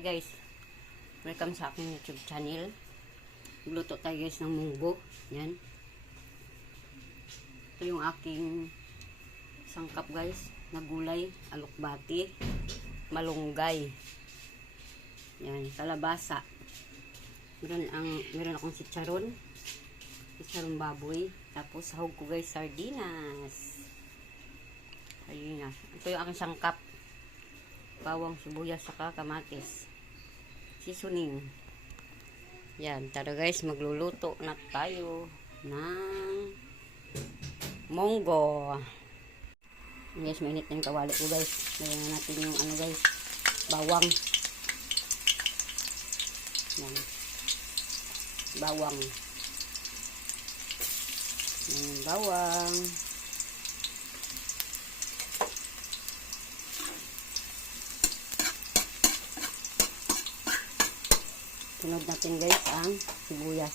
Hi guys, welcome sa aking YouTube channel. Magluto tayo guys ng munggo. Yan. Ito yung aking sangkap guys na gulay, alokbati, malunggay. Yan, kalabasa. Meron akong chicharon baboy. Tapos sahog ko guys, sardinas. Ito yung aking sangkap. Bawang, sibuyas, saka kamatis. Seasoning. Yan, tara guys, magluluto na tayo ng munggo. Guys, mainit na yung kawali ko guys. Lagyan na natin yung ano guys, bawang. Yan. Bawang. Yan, bawang. Sunod natin guys ang sibuyas.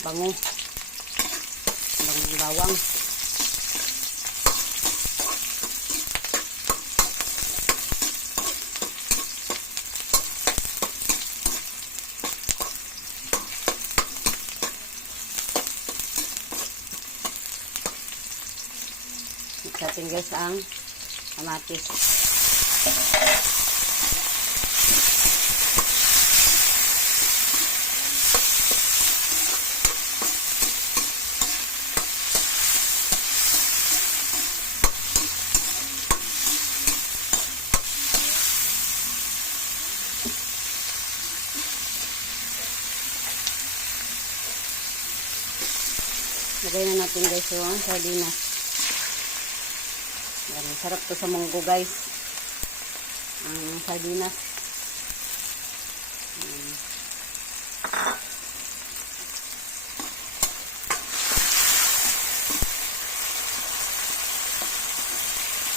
Bango. Bangong bawang. Mix natin guys ang kamatis. Lagay na natin guys yung sardinas. Yan, sarap to sa munggo guys. Ang sardinas.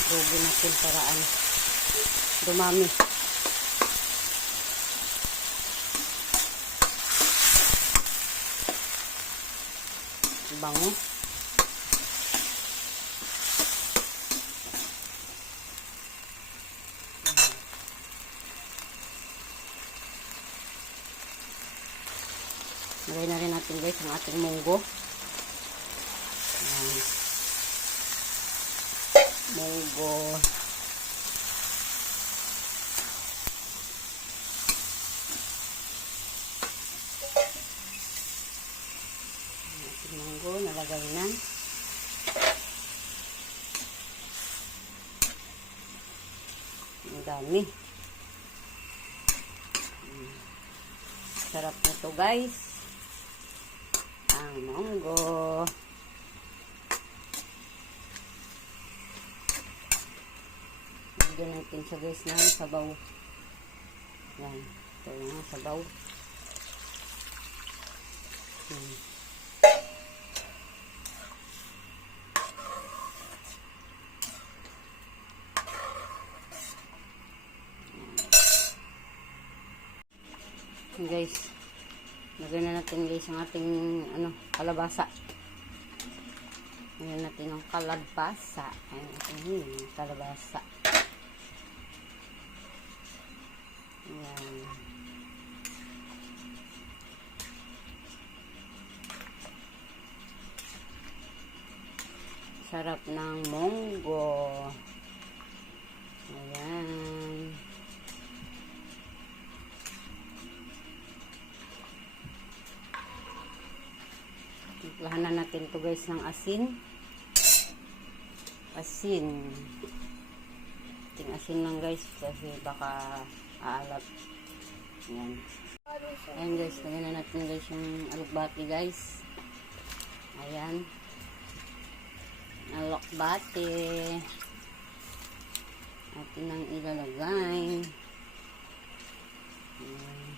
Dugo natin paraan dumami. Bango. Lagay na rin natin guys ang ating munggo. Ayan. Munggo. Ating munggo nalagay na. Ang dami. Sarap nito guys. Ang munggo. Lagyan natin siya guys ng sabaw. Yan. Ito yung sabaw. Guys, lagyan na natin guys ang ating kalabasa. Lagyan natin ang kalabasa. Ayan, kalabasa. Ayan. Sarap ng munggo. Ayan. Lahan na natin to guys ng asin. Asin. Asin lang guys kasi baka aalat. Ayan. Ayan guys, lagyan na natin guys yung alokbati guys. Ayan. Alokbati. Atin ang ilalagay. Ayan.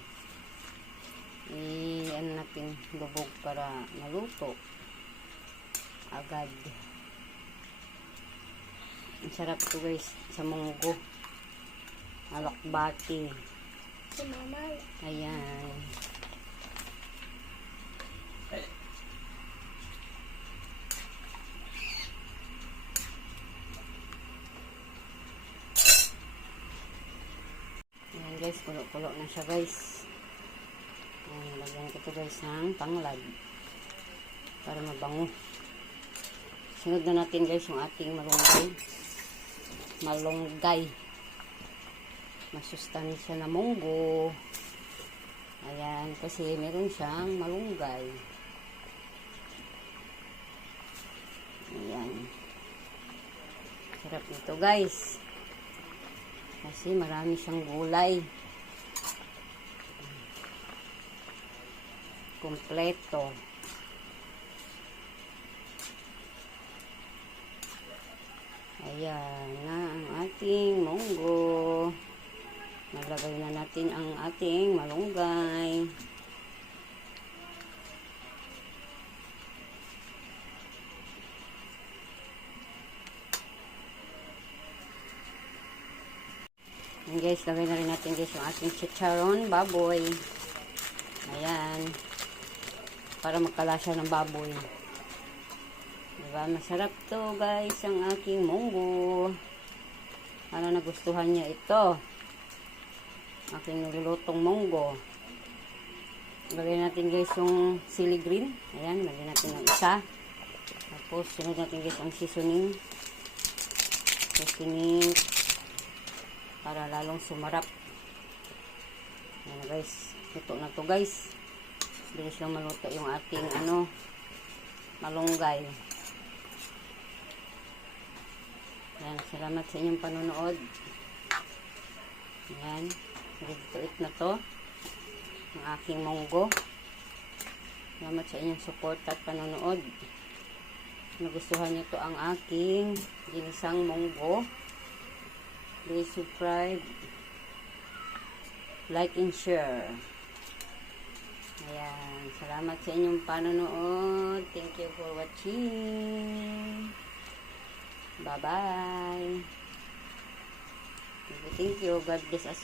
Ano natin lubog para maluto agad. Ang sarap to guys sa munggo, alokbati. Ayan. guys, kulo-kulo na siya guys. Ayan, lagyan ko to guys ng tanglad para mabango. Sunod na natin guys yung ating malunggay. Masustansya na munggo. Ayan, kasi meron siyang malunggay. Ayan. Sarap nito guys. Kasi marami siyang gulay. Kompleto. Ayan na ang ating munggo. Nalagay na natin ang ating malunggay. Ayan guys, lagay na rin natin guys yung ating chicharon baboy. Ayan. Para magkalasya ng baboy. Diba? Masarap to guys ang aking munggo. Ano nagustuhan niya ito? Aking nilulutong munggo. Lagay natin guys yung chili green. Ayan, lagay natin ng isa. Tapos sunod natin guys ang seasoning. Seasoning para lalong sumarap. Ayan na guys. Luto na to guys. Bilis lang maluto yung ating malunggay. Ayan, salamat sa inyong panonood. Ayan. Ready to eat na to. Ang aking munggo. Salamat sa inyong support at panonood. Nagustuhan nyo to ang aking ginisang munggo. Please subscribe, like and share. Ayan. Salamat sa inyong panonood. Thank you for watching. Bye-bye. Thank you. God bless us.